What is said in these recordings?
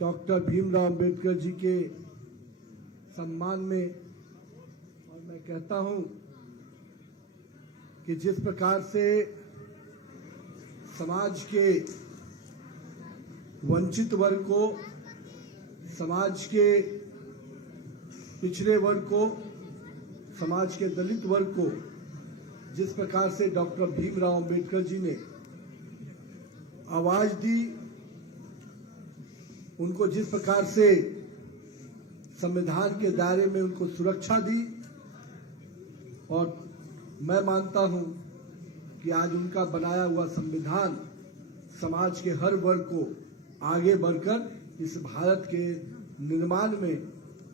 Doctor Bhimrao Ambedkar ji के सम्मान में और मैं कहता हूं कि जिस प्रकार से समाज के वंचित वर्ग को, समाज के पिछड़े वर्ग को, समाज के दलित वर्ग को जिस प्रकार से डॉक्टर भीमराव अंबेडकर जी ने आवाज दी, उनको जिस प्रकार से संविधान के दायरे में उनको सुरक्षा दी, और मैं मानता हूं कि आज उनका बनाया हुआ संविधान समाज के हर वर्ग को आगे बढ़कर इस भारत के निर्माण में,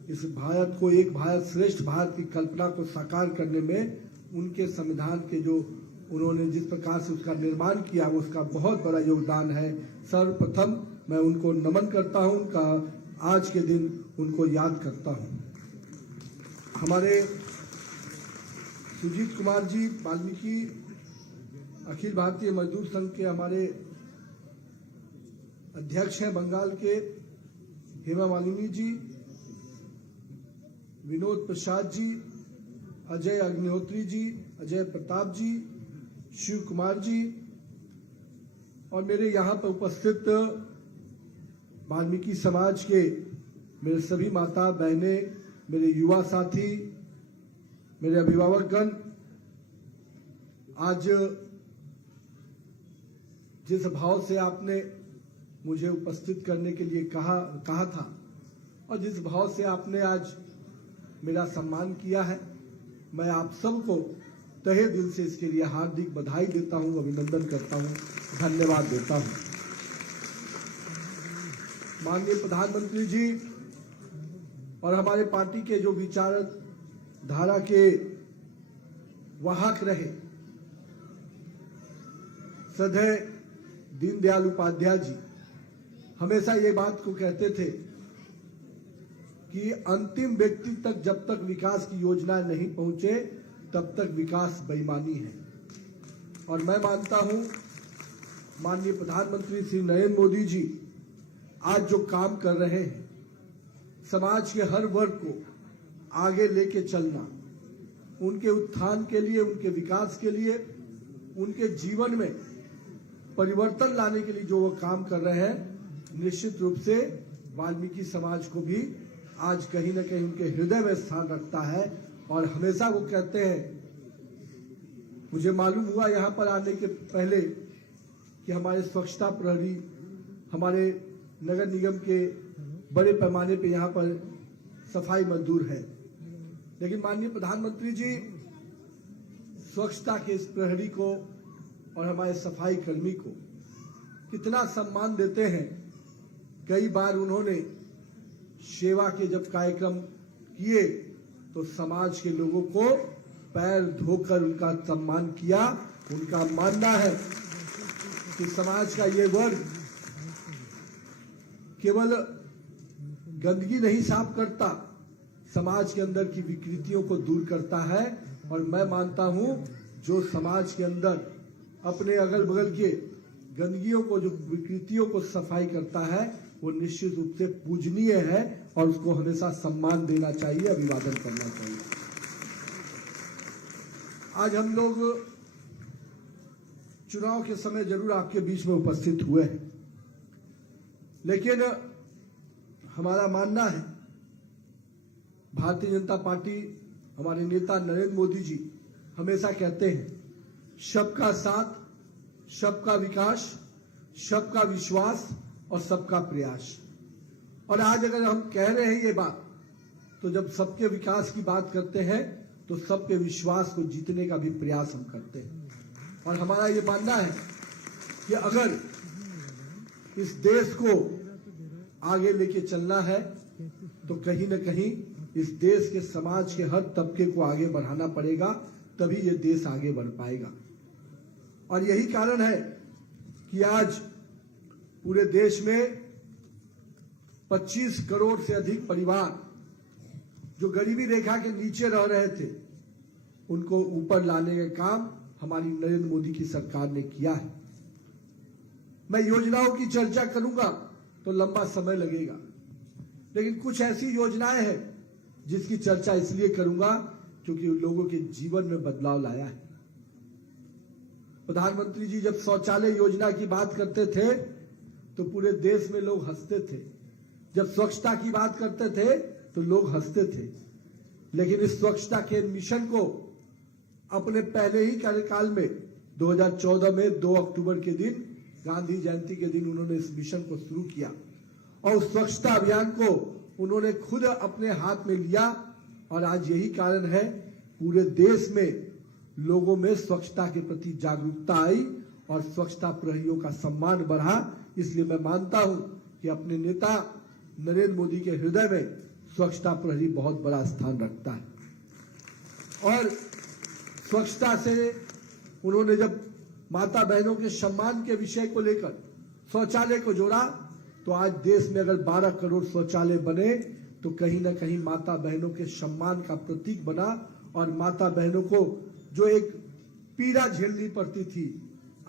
इस भारत को एक भारत श्रेष्ठ भारत की कल्पना को साकार करने में उनके संविधान के जो उन्होंने जिस प्रकार से उसका निर्माण किया, उसका बहुत बड़ा योगदान है। सर्वप्रथम मैं उनको नमन करता हूं, उनका आज के दिन उनको याद करता हूं। हमारे सुजीत कुमार जी वाल्मीकि अखिल भारतीय मजदूर संघ के हमारे अध्यक्ष हैं, बंगाल के हेमा मालिनी जी, विनोद प्रसाद जी, अजय अग्निहोत्री जी, अजय प्रताप जी, शिव कुमार जी, और मेरे यहाँ पर उपस्थित वाल्मीकि समाज के मेरे सभी माता बहनें, मेरे युवा साथी, मेरे अभिभावकगण, आज जिस भाव से आपने मुझे उपस्थित करने के लिए कहा था और जिस भाव से आपने आज मेरा सम्मान किया है, मैं आप सबको तहे दिल से इसके लिए हार्दिक बधाई देता हूं, अभिनंदन करता हूं, धन्यवाद देता हूं। माननीय प्रधानमंत्री जी और हमारे पार्टी के जो विचारधारा के वाहक रहे श्रद्धेय दीनदयाल उपाध्याय जी हमेशा ये बात को कहते थे कि अंतिम व्यक्ति तक जब तक विकास की योजनाएं नहीं पहुंचे तब तक विकास बेईमानी है। और मैं मानता हूं माननीय प्रधानमंत्री श्री नरेंद्र मोदी जी आज जो काम कर रहे हैं, समाज के हर वर्ग को आगे लेके चलना, उनके उत्थान के लिए, उनके विकास के लिए, उनके जीवन में परिवर्तन लाने के लिए जो वो काम कर रहे हैं, निश्चित रूप से वाल्मीकि समाज को भी आज कहीं न कहीं उनके हृदय में स्थान रखता है। और हमेशा वो कहते हैं, मुझे मालूम हुआ यहाँ पर आने के पहले कि हमारे स्वच्छता प्रहरी, हमारे नगर निगम के बड़े पैमाने पे यहाँ पर सफाई मजदूर है, लेकिन माननीय प्रधानमंत्री जी स्वच्छता के इस प्रहरी को और हमारे सफाई कर्मी को कितना सम्मान देते हैं। कई बार उन्होंने सेवा के जब कार्यक्रम किए तो समाज के लोगों को पैर धोकर उनका सम्मान किया। उनका मानना है कि समाज का ये वर्ग केवल गंदगी नहीं साफ करता, समाज के अंदर की विकृतियों को दूर करता है। और मैं मानता हूं जो समाज के अंदर अपने अगल बगल के गंदगियों को, जो विकृतियों को सफाई करता है, वो निश्चित रूप से पूजनीय है और उसको हमेशा सम्मान देना चाहिए, अभिवादन करना चाहिए। आज हम लोग चुनाव के समय जरूर आपके बीच में उपस्थित हुए हैं, लेकिन हमारा मानना है भारतीय जनता पार्टी, हमारे नेता नरेंद्र मोदी जी हमेशा कहते हैं सबका साथ, सबका विकास, सबका विश्वास और सबका प्रयास। और आज अगर हम कह रहे हैं ये बात, तो जब सबके विकास की बात करते हैं तो सबके विश्वास को जीतने का भी प्रयास हम करते हैं। और हमारा ये मानना है कि अगर इस देश को आगे लेके चलना है तो कहीं न कहीं इस देश के समाज के हर तबके को आगे बढ़ाना पड़ेगा, तभी ये देश आगे बढ़ पाएगा। और यही कारण है कि आज पूरे देश में 25 करोड़ से अधिक परिवार जो गरीबी रेखा के नीचे रह रहे थे, उनको ऊपर लाने का काम हमारी नरेंद्र मोदी की सरकार ने किया है। मैं योजनाओं की चर्चा करूंगा तो लंबा समय लगेगा, लेकिन कुछ ऐसी योजनाएं हैं जिसकी चर्चा इसलिए करूंगा क्योंकि लोगों के जीवन में बदलाव लाया है। प्रधानमंत्री जी जब शौचालय योजना की बात करते थे तो पूरे देश में लोग हंसते थे, जब स्वच्छता की बात करते थे तो लोग हंसते थे, लेकिन इस स्वच्छता के मिशन को अपने पहले ही कार्यकाल में 2014 में 2 अक्टूबर के दिन गांधी जयंती के दिन उन्होंने इस मिशन को शुरू किया और उस स्वच्छता अभियान को उन्होंने खुद अपने हाथ में लिया और आज यही कारण है पूरे देश में लोगों में स्वच्छता के प्रति जागरूकता आई और स्वच्छता प्रहरियों का सम्मान बढ़ा। इसलिए मैं मानता हूं कि अपने नेता नरेंद्र मोदी के हृदय में स्वच्छता प्रहरी बहुत बड़ा स्थान रखता है। और स्वच्छता से उन्होंने जब माता बहनों के सम्मान के विषय को लेकर शौचालय को जोड़ा तो आज देश में अगर 12 करोड़ शौचालय बने तो कहीं ना कहीं माता बहनों के सम्मान का प्रतीक बना और माता बहनों को जो एक पीड़ा झेलनी पड़ती थी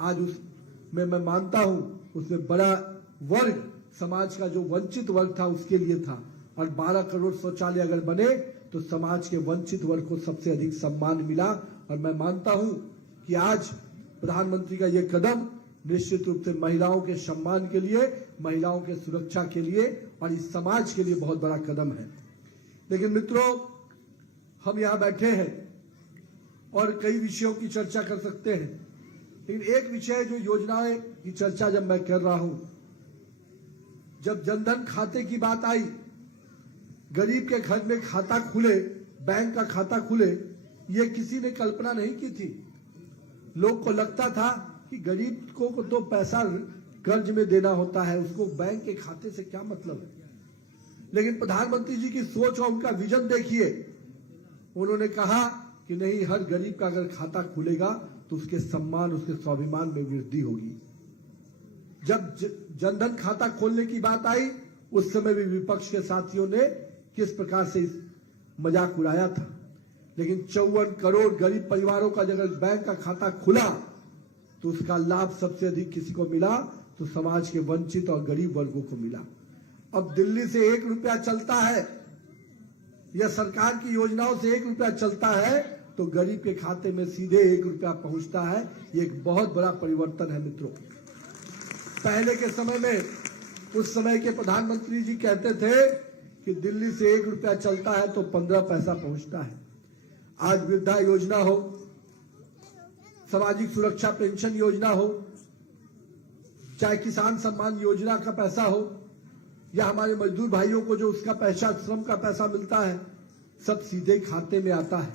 आज उसमें मैं मानता हूं उसमें बड़ा वर्ग समाज का जो वंचित वर्ग था उसके लिए था और 12 करोड़ शौचालय अगर बने तो समाज के वंचित वर्ग को सबसे अधिक सम्मान मिला। और मैं मानता हूं कि आज प्रधानमंत्री का यह कदम निश्चित रूप से महिलाओं के सम्मान के लिए, महिलाओं के सुरक्षा के लिए और इस समाज के लिए बहुत बड़ा कदम है। लेकिन मित्रों, हम यहां बैठे हैं और कई विषयों की चर्चा कर सकते हैं, लेकिन एक विषय जो योजनाएं की चर्चा जब मैं कर रहा हूं, जब जनधन खाते की बात आई, गरीब के घर में खाता खुले, बैंक का खाता खुले, ये किसी ने कल्पना नहीं की थी। लोग को लगता था कि गरीब को तो पैसा कर्ज में देना होता है, उसको बैंक के खाते से क्या मतलब है। लेकिन प्रधानमंत्री जी की सोच और उनका विजन देखिए, उन्होंने कहा कि नहीं, हर गरीब का अगर खाता खुलेगा तो उसके सम्मान, उसके स्वाभिमान में वृद्धि होगी। जब जनधन खाता खोलने की बात आई उस समय भी विपक्ष के साथियों ने किस प्रकार से इस मजाक उड़ाया था, लेकिन 54 करोड़ गरीब परिवारों का जब बैंक का खाता खुला तो उसका लाभ सबसे अधिक किसी को मिला तो समाज के वंचित और गरीब वर्गों को मिला। अब दिल्ली से 1 रुपया चलता है या सरकार की योजनाओं से 1 रुपया चलता है तो गरीब के खाते में सीधे 1 रुपया पहुंचता है। ये एक बहुत बड़ा परिवर्तन है मित्रों। पहले के समय में उस समय के प्रधानमंत्री जी कहते थे कि दिल्ली से 1 रुपया चलता है तो 15 पैसा पहुंचता है। आज वृद्धा योजना हो, सामाजिक सुरक्षा पेंशन योजना हो, चाहे किसान सम्मान योजना का पैसा हो या हमारे मजदूर भाइयों को जो उसका पैसा, श्रम का पैसा मिलता है, सब सीधे खाते में आता है।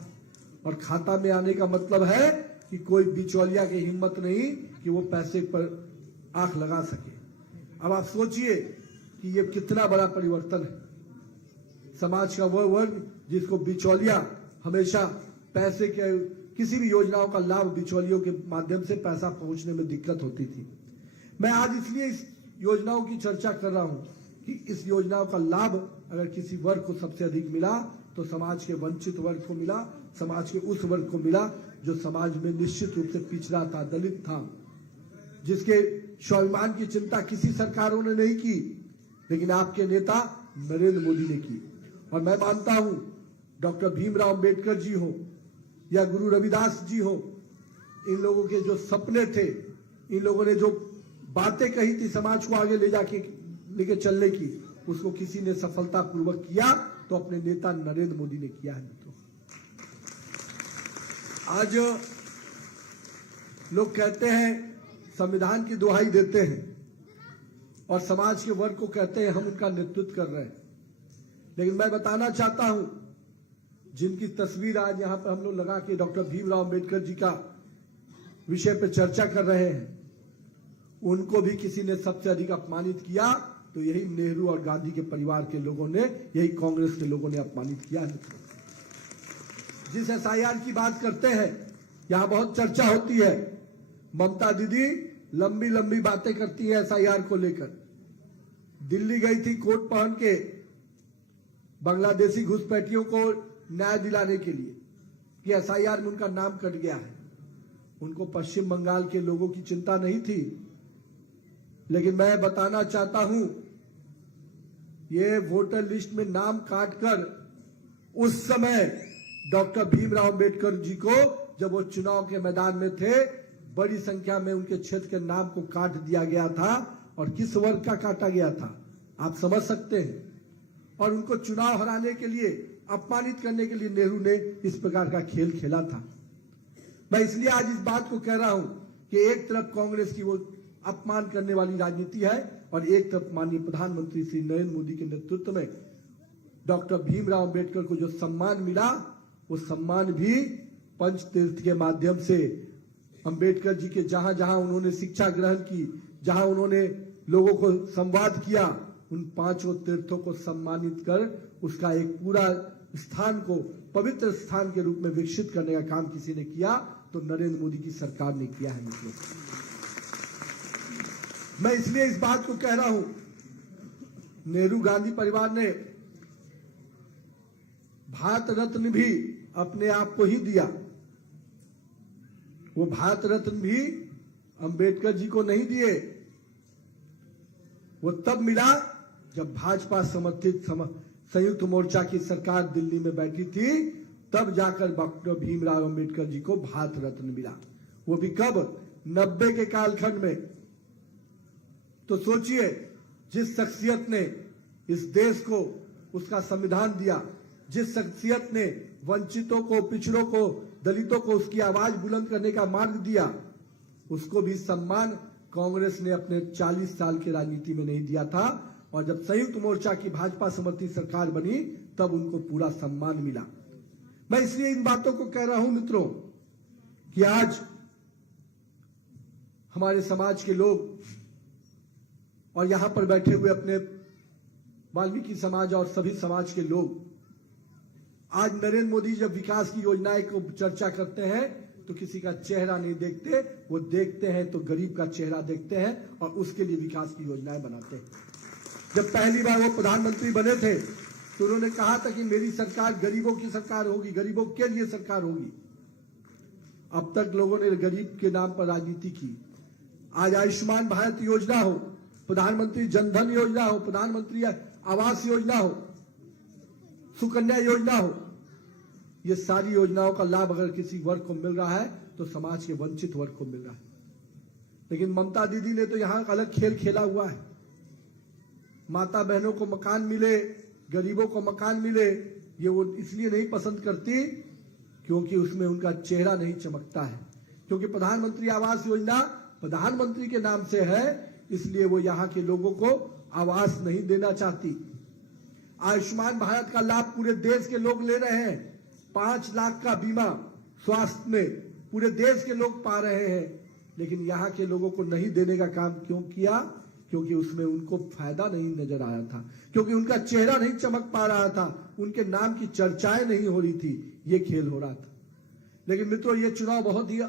और खाता में आने का मतलब है कि कोई बिचौलिया की हिम्मत नहीं कि वो पैसे पर आंख लगा सके। अब आप सोचिए कि ये कितना बड़ा परिवर्तन है। समाज का वह वर्ग जिसको बिचौलिया हमेशा पैसे के, किसी भी योजनाओं का लाभ बिचौलियों के माध्यम से पैसा पहुंचने में दिक्कत होती थी। मैं आज इसलिए इस योजनाओं की चर्चा कर रहा हूं कि इस योजनाओं का लाभ अगर किसी वर्ग को सबसे अधिक मिला तो समाज के वंचित वर्ग को मिला, समाज के उस वर्ग को मिला जो समाज में निश्चित रूप से पिछड़ा था, दलित था, जिसके स्वाभिमान की चिंता किसी सरकारों ने नहीं की, लेकिन आपके नेता नरेंद्र मोदी ने की। और मैं मानता हूं डॉक्टर भीमराव अंबेडकर जी हो या गुरु रविदास जी हो, इन लोगों के जो सपने थे, इन लोगों ने जो बातें कही थी समाज को आगे लेके चलने की, उसको किसी ने सफलतापूर्वक किया तो अपने नेता नरेंद्र मोदी ने किया है मित्रों। आज लोग कहते हैं, संविधान की दुहाई देते हैं और समाज के वर्ग को कहते हैं हम उनका नेतृत्व कर रहे हैं, लेकिन मैं बताना चाहता हूं जिनकी तस्वीर आज यहां पर हम लोग लगा के डॉक्टर भीमराव अंबेडकर जी का विषय पर चर्चा कर रहे हैं, उनको भी किसी ने सबसे अधिक अपमानित किया तो यही नेहरू और गांधी के परिवार के लोगों ने, यही कांग्रेस के लोगों ने अपमानित किया है। जिस एसआईआर की बात करते हैं, यहां बहुत चर्चा होती है, ममता दीदी लंबी लंबी बातें करती है एसआईआर को लेकर। दिल्ली गई थी कोट पहन के बांग्लादेशी घुसपैठियों को न्याय दिलाने के लिए कि एसआईआर में उनका नाम कट गया है। उनको पश्चिम बंगाल के लोगों की चिंता नहीं थी, लेकिन मैं बताना चाहता हूं, ये वोटर लिस्ट में नाम काटकर उस समय डॉक्टर भीमराव अंबेडकर जी को, जब वो चुनाव के मैदान में थे, बड़ी संख्या में उनके क्षेत्र के नाम को काट दिया गया था। और किस वर्ग का काटा गया था आप समझ सकते हैं। और उनको चुनाव हराने के लिए, अपमानित करने के लिए नेहरू ने इस प्रकार का खेल खेला था। मैं इसलिए आज इस बात को कह रहा हूं कि एक तरफ कांग्रेस की वो अपमान करने वाली राजनीति है और एक तरफ माननीय प्रधानमंत्री श्री नरेंद्र मोदी के नेतृत्व में डॉक्टर भीमराव अंबेडकर को जो सम्मान मिला, वो सम्मान भी पंचतीर्थ के माध्यम से अंबेडकर जी के जहां जहां उन्होंने शिक्षा ग्रहण की, जहां उन्होंने लोगों को संवाद किया, उन पांचों तीर्थों को सम्मानित कर उसका एक पूरा स्थान को पवित्र स्थान के रूप में विकसित करने का काम किसी ने किया तो नरेंद्र मोदी की सरकार ने किया है। मित्रों, मैं इसलिए इस बात को कह रहा हूं, नेहरू गांधी परिवार ने भारत रत्न भी अपने आप को ही दिया। वो भारत रत्न भी अंबेडकर जी को नहीं दिए। वो तब मिला जब भाजपा समर्थित संयुक्त मोर्चा की सरकार दिल्ली में बैठी थी, तब जाकर डॉक्टर भीमराव अंबेडकर जी को भारत रत्न मिला। वो भी कब? 90 के कालखंड में। तो सोचिए, जिस शख्सियत ने इस देश को उसका संविधान दिया, जिस शख्सियत ने वंचितों को, पिछड़ों को, दलितों को उसकी आवाज बुलंद करने का मार्ग दिया, उसको भी सम्मान कांग्रेस ने अपने 40 साल की राजनीति में नहीं दिया था। और जब संयुक्त मोर्चा की भाजपा समर्थित सरकार बनी, तब उनको पूरा सम्मान मिला। मैं इसलिए इन बातों को कह रहा हूं मित्रों कि आज हमारे समाज के लोग और यहां पर बैठे हुए अपने वाल्मीकि समाज और सभी समाज के लोग आज नरेंद्र मोदी जब विकास की योजनाएं को चर्चा करते हैं तो किसी का चेहरा नहीं देखते, वो देखते हैं तो गरीब का चेहरा देखते हैं और उसके लिए विकास की योजनाएं बनाते हैं। जब पहली बार वो प्रधानमंत्री बने थे तो उन्होंने कहा था कि मेरी सरकार गरीबों की सरकार होगी, गरीबों के लिए सरकार होगी। अब तक लोगों ने गरीब के नाम पर राजनीति की। आज आयुष्मान भारत योजना हो, प्रधानमंत्री जनधन योजना हो, प्रधानमंत्री आवास योजना हो, सुकन्या योजना हो, ये सारी योजनाओं का लाभ अगर किसी वर्ग को मिल रहा है तो समाज के वंचित वर्ग को मिल रहा है। लेकिन ममता दीदी ने तो यहां अलग खेल खेला हुआ है। माता बहनों को मकान मिले, गरीबों को मकान मिले, ये वो इसलिए नहीं पसंद करती क्योंकि उसमें उनका चेहरा नहीं चमकता है। क्योंकि प्रधानमंत्री आवास योजना प्रधानमंत्री के नाम से है, इसलिए वो यहाँ के लोगों को आवास नहीं देना चाहती। आयुष्मान भारत का लाभ पूरे देश के लोग ले रहे हैं। 5 लाख का बीमा स्वास्थ्य में पूरे देश के लोग पा रहे हैं, लेकिन यहाँ के लोगों को नहीं देने का काम क्यों किया? क्योंकि उसमें उनको फायदा नहीं नजर आया था, क्योंकि उनका चेहरा नहीं चमक पा रहा था, उनके नाम की चर्चाएं नहीं हो रही थी, ये खेल हो रहा था। लेकिन मित्रों, ये चुनाव बहुत ही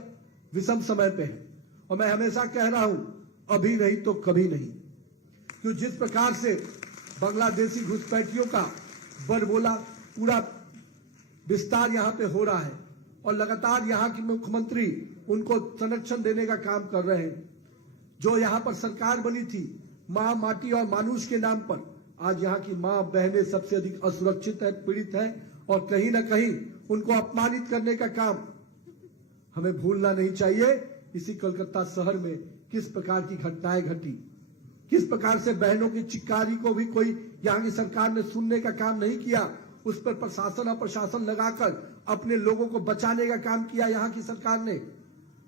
विषम समय पे है और मैं हमेशा कह रहा हूं, अभी नहीं तो कभी नहीं। क्यों जिस प्रकार से बांग्लादेशी घुसपैठियों का बड़बोला पूरा विस्तार यहां पे हो रहा है और लगातार यहां के मुख्यमंत्री उनको संरक्षण देने का काम कर रहे हैं। जो यहां पर सरकार बनी थी मां, माटी और मानुष के नाम पर, आज यहां की मां बहनें सबसे अधिक असुरक्षित है, पीड़ित है और कहीं ना कहीं उनको अपमानित करने का काम हमें भूलना नहीं चाहिए। इसी कोलकाता शहर में किस प्रकार की घटनाएं घटी, किस प्रकार से बहनों की चिक्कारी को भी कोई यहाँ की सरकार ने सुनने का काम नहीं किया, उस पर प्रशासन और प्रशासन लगाकर अपने लोगों को बचाने का काम किया यहाँ की सरकार ने।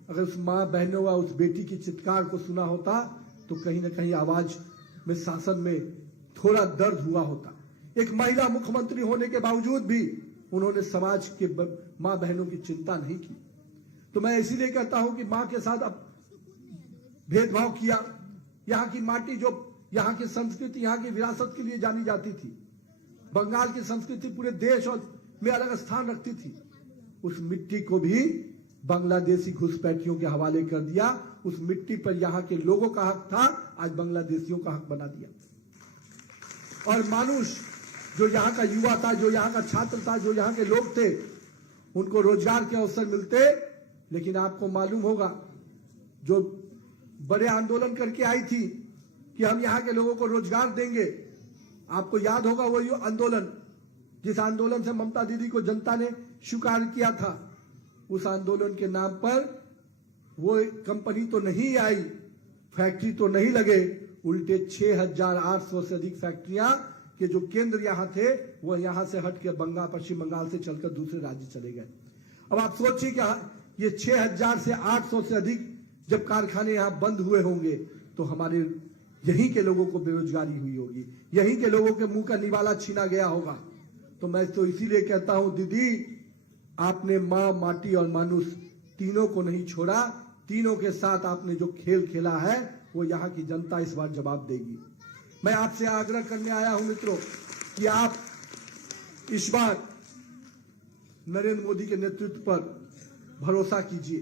अगर उस मां बहनों व उस बेटी की चित्कार को सुना होता तो कहीं ना कहीं आवाज में, शासन में थोड़ा दर्द हुआ होता। एक महिला मुख्यमंत्री होने के बावजूद भी उन्होंने समाज के मां बहनों की चिंता नहीं की। तो मैं इसीलिए कहता हूं कि मां के साथ अब भेदभाव किया। यहाँ की माटी, जो यहाँ की संस्कृति, यहाँ की विरासत के लिए जानी जाती थी, बंगाल की संस्कृति पूरे देश और में अलग स्थान रखती थी, उस मिट्टी को भी बांग्लादेशी घुसपैठियों के हवाले कर दिया। उस मिट्टी पर यहाँ के लोगों का हक था, आज बांग्लादेशियों का हक बना दिया। और मानुष जो यहाँ का युवा था, जो यहाँ का छात्र था, जो यहाँ के लोग थे, उनको रोजगार के अवसर मिलते। लेकिन आपको मालूम होगा, जो बड़े आंदोलन करके आई थी कि हम यहाँ के लोगों को रोजगार देंगे। आपको याद होगा वो आंदोलन, जिस आंदोलन से ममता दीदी को जनता ने स्वीकार किया था, उस आंदोलन के नाम पर वो कंपनी तो नहीं आई, फैक्ट्री तो नहीं लगे, उल्टे 6,800 से अधिक फैक्ट्रियां के जो केंद्र यहां थे वो यहां से हट के पश्चिम बंगाल से चलकर दूसरे राज्य चले गए। अब आप सोचिए कि ये 6,000 से 800 से अधिक जब कारखाने यहां बंद हुए होंगे तो हमारे यहीं के लोगों को बेरोजगारी हुई होगी, यहीं के लोगों के मुंह का निवाला छीना गया होगा। तो मैं तो इसीलिए कहता हूं दीदी, आपने मां, माटी और मानुष तीनों को नहीं छोड़ा, तीनों के साथ आपने जो खेल खेला है वो यहाँ की जनता इस बार जवाब देगी। मैं आपसे आग्रह करने आया हूं मित्रों कि आप इस बार नरेंद्र मोदी के नेतृत्व पर भरोसा कीजिए।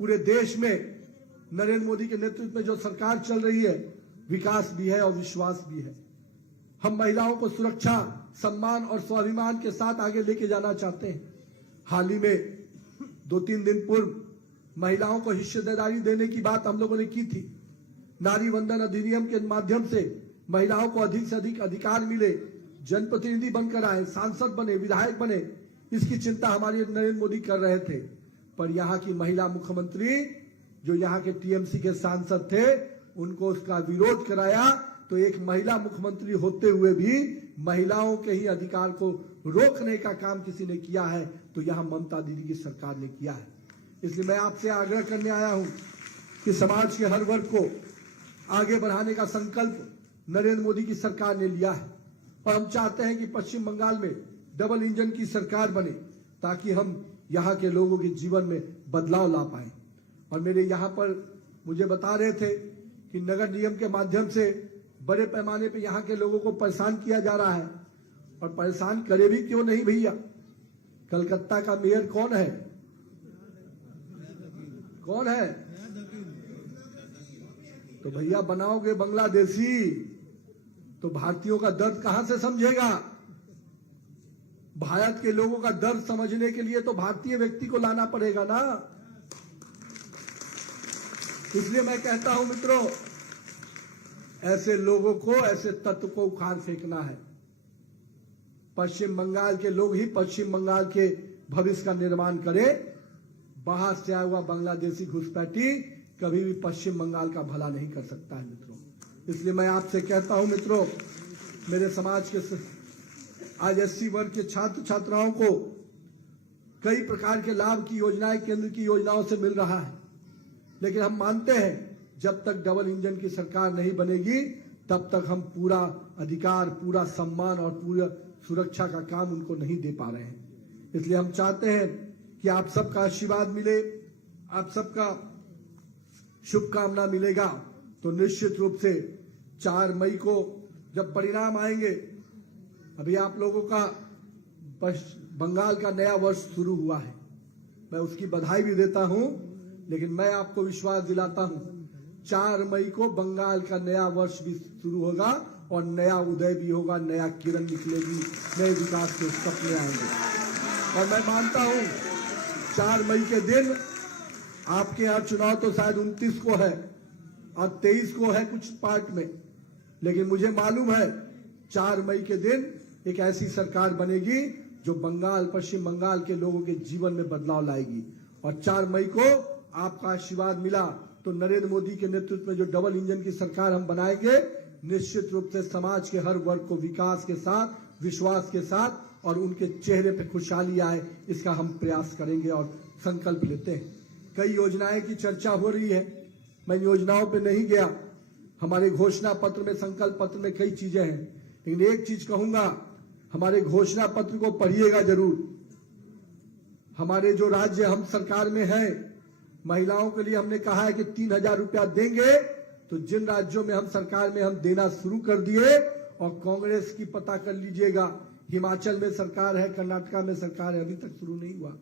पूरे देश में नरेंद्र मोदी के नेतृत्व में जो सरकार चल रही है, विकास भी है और विश्वास भी है। हम महिलाओं को सुरक्षा, सम्मान और स्वाभिमान के साथ आगे लेके जाना चाहते हैं। हाल ही में 2-3 दिन पूर्व महिलाओं को हिस्सेदारी देने की बात हम लोगों ने की थी। नारी वंदन अधिनियम के माध्यम से महिलाओं को अधिक से अधिक अधिकार मिले, जनप्रतिनिधि बनकर आए, सांसद बने, विधायक बने, इसकी चिंता हमारे नरेंद्र मोदी कर रहे थे। पर यहाँ की महिला मुख्यमंत्री जो यहाँ के टीएमसी के सांसद थे, उनको उसका विरोध कराया। तो एक महिला मुख्यमंत्री होते हुए भी महिलाओं के ही अधिकार को रोकने का काम किसी ने किया है तो यहाँ ममता दीदी की सरकार ने किया है। इसलिए मैं आपसे आग्रह करने आया हूं कि समाज के हर वर्ग को आगे बढ़ाने का संकल्प नरेंद्र मोदी की सरकार ने लिया है और हम चाहते हैं कि पश्चिम बंगाल में डबल इंजन की सरकार बने ताकि हम यहाँ के लोगों के जीवन में बदलाव ला पाए। और मेरे यहाँ पर मुझे बता रहे थे कि नगर निगम के माध्यम से बड़े पैमाने पर यहाँ के लोगों को परेशान किया जा रहा है। और परेशान करे भी क्यों नहीं भैया, कलकत्ता का मेयर कौन है? कौन है? तो भैया बनाओगे बांग्लादेशी तो भारतीयों का दर्द कहां से समझेगा? भारत के लोगों का दर्द समझने के लिए तो भारतीय व्यक्ति को लाना पड़ेगा ना। इसलिए मैं कहता हूं मित्रों, ऐसे लोगों को, ऐसे तत्व को उखाड़ फेंकना है। पश्चिम बंगाल के लोग ही पश्चिम बंगाल के भविष्य का निर्माण करें। बाहर से आया हुआ बांग्लादेशी घुसपैठी कभी भी पश्चिम बंगाल का भला नहीं कर सकता है मित्रों। इसलिए मैं आपसे कहता हूं मित्रों, मेरे समाज के आज एससी वर्ग के छात्र छात्राओं को कई प्रकार के लाभ की योजनाएं केंद्र की योजनाओं से मिल रहा है, लेकिन हम मानते हैं जब तक डबल इंजन की सरकार नहीं बनेगी तब तक हम पूरा अधिकार, पूरा सम्मान और पूरा सुरक्षा का काम उनको नहीं दे पा रहे हैं। इसलिए हम चाहते हैं कि आप सबका आशीर्वाद मिले, आप सबका शुभकामना मिलेगा तो निश्चित रूप से 4 मई को जब परिणाम आएंगे, अभी आप लोगों का बंगाल का नया वर्ष शुरू हुआ है, मैं उसकी बधाई भी देता हूं, लेकिन मैं आपको विश्वास दिलाता हूं 4 मई को बंगाल का नया वर्ष भी शुरू होगा और नया उदय भी होगा, नया किरण निकलेगी, नए विकास के सपने आएंगे। और मैं मानता हूं 4 मई के दिन आपके यहाँ चुनाव तो शायद 29 को है और 23 को है कुछ पार्ट में, लेकिन मुझे मालूम है 4 मई के दिन एक ऐसी सरकार बनेगी जो बंगाल, पश्चिम बंगाल के लोगों के जीवन में बदलाव लाएगी। और 4 मई को आपका आशीर्वाद मिला तो नरेंद्र मोदी के नेतृत्व में जो डबल इंजन की सरकार हम बनाएंगे, निश्चित रूप से समाज के हर वर्ग को विकास के साथ, विश्वास के साथ और उनके चेहरे पे खुशहाली आए, इसका हम प्रयास करेंगे और संकल्प लेते हैं। कई योजनाएं की चर्चा हो रही है, मैं योजनाओं पे नहीं गया। हमारे घोषणा पत्र में, संकल्प पत्र में कई चीजें हैं, लेकिन एक चीज कहूंगा, हमारे घोषणा पत्र को पढ़िएगा जरूर। हमारे जो राज्य हम सरकार में हैं, महिलाओं के लिए हमने कहा है कि 3,000 रुपया देंगे। तो जिन राज्यों में हम सरकार में हम देना शुरू कर दिए, और कांग्रेस की पता कर लीजिएगा, हिमाचल में सरकार है, कर्नाटका में सरकार है, अभी तक शुरू नहीं हुआ।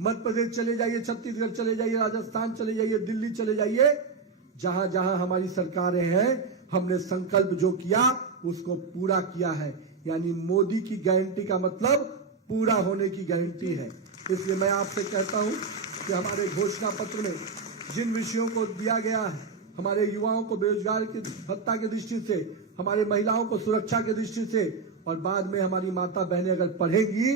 मध्य प्रदेश चले जाइए, छत्तीसगढ़ चले जाइए, राजस्थान चले जाइए, दिल्ली चले जाइए, जहां जहां हमारी सरकारें हैं, हमने संकल्प जो किया उसको पूरा किया है। यानी मोदी की गारंटी का मतलब पूरा होने की गारंटी है। इसलिए मैं आपसे कहता हूं कि हमारे घोषणा पत्र में जिन विषयों को दिया गया है, हमारे युवाओं को बेरोजगार की भत्ता की दृष्टि से, हमारे महिलाओं को सुरक्षा की दृष्टि से, और बाद में हमारी माता बहनें अगर पढ़ेंगी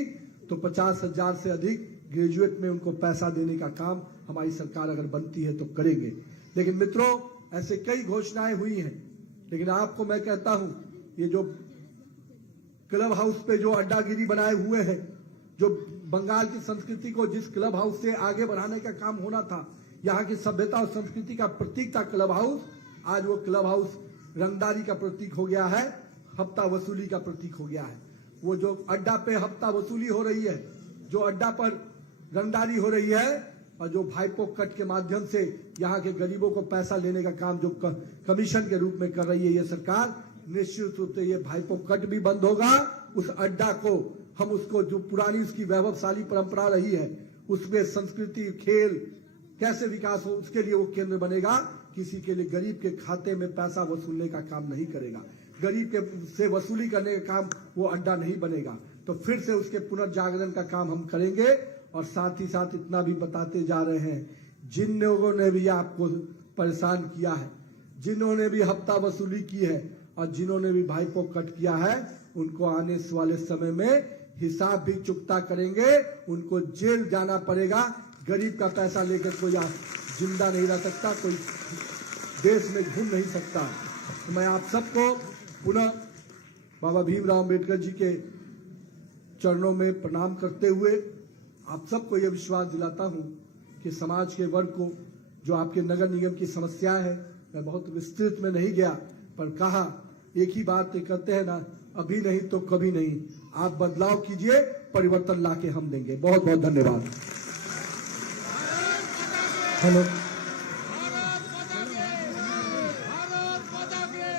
तो 50,000 से अधिक ग्रेजुएट में उनको पैसा देने का काम हमारी सरकार अगर बनती है तो करेंगे। लेकिन मित्रों, ऐसे कई घोषणाएं हुई हैं, लेकिन आपको मैं कहता हूं, ये जो क्लब हाउस पे जो अड्डागिरी बनाए हुए हैं, जो बंगाल की संस्कृति को जिस क्लब हाउस से आगे बढ़ाने का काम होना था, यहाँ की सभ्यता और संस्कृति का प्रतीक था क्लब हाउस, आज वो क्लब हाउस रंगदारी का प्रतीक हो गया है, हफ्ता वसूली का प्रतीक हो गया है। वो जो अड्डा पे हफ्ता वसूली हो रही है, जो अड्डा पर रंगदारी हो रही है, और जो भाईपो कट के माध्यम से यहाँ के गरीबों को पैसा लेने का काम जो कमीशन के रूप में कर रही है ये सरकार, निश्चित रूप से ये भाईपो कट भी बंद होगा। उस अड्डा को हम उसको जो पुरानी उसकी वैभवशाली परंपरा रही है, उसमें संस्कृति, खेल कैसे विकास हो, उसके लिए वो केंद्र बनेगा। किसी के लिए गरीब के खाते में पैसा वसूलने का काम नहीं करेगा, गरीब के से वसूली करने का काम वो अड्डा नहीं बनेगा। तो फिर से उसके पुनर्जागरण का काम हम करेंगे। और साथ ही साथ इतना भी बताते जा रहे हैं, जिन लोगों ने भी आपको परेशान किया है, जिन्होंने भी हफ्ता वसूली की है और जिन्होंने भी भाईपो कट किया है, उनको आने वाले समय में हिसाब भी चुकता करेंगे, उनको जेल जाना पड़ेगा। गरीब का पैसा लेकर कोई जिंदा नहीं रह सकता, कोई देश में घूम नहीं सकता। तो मैं आप सबको पुनः बाबा भीमराव अम्बेडकर जी के चरणों में प्रणाम करते हुए आप सबको यह विश्वास दिलाता हूं कि समाज के वर्ग को जो आपके नगर निगम की समस्याएं हैं, मैं बहुत विस्तृत में नहीं गया, पर कहा एक ही बात कहते हैं ना, अभी नहीं तो कभी नहीं। आप बदलाव कीजिए, परिवर्तन लाके हम देंगे। बहुत बहुत धन्यवाद। हेलो।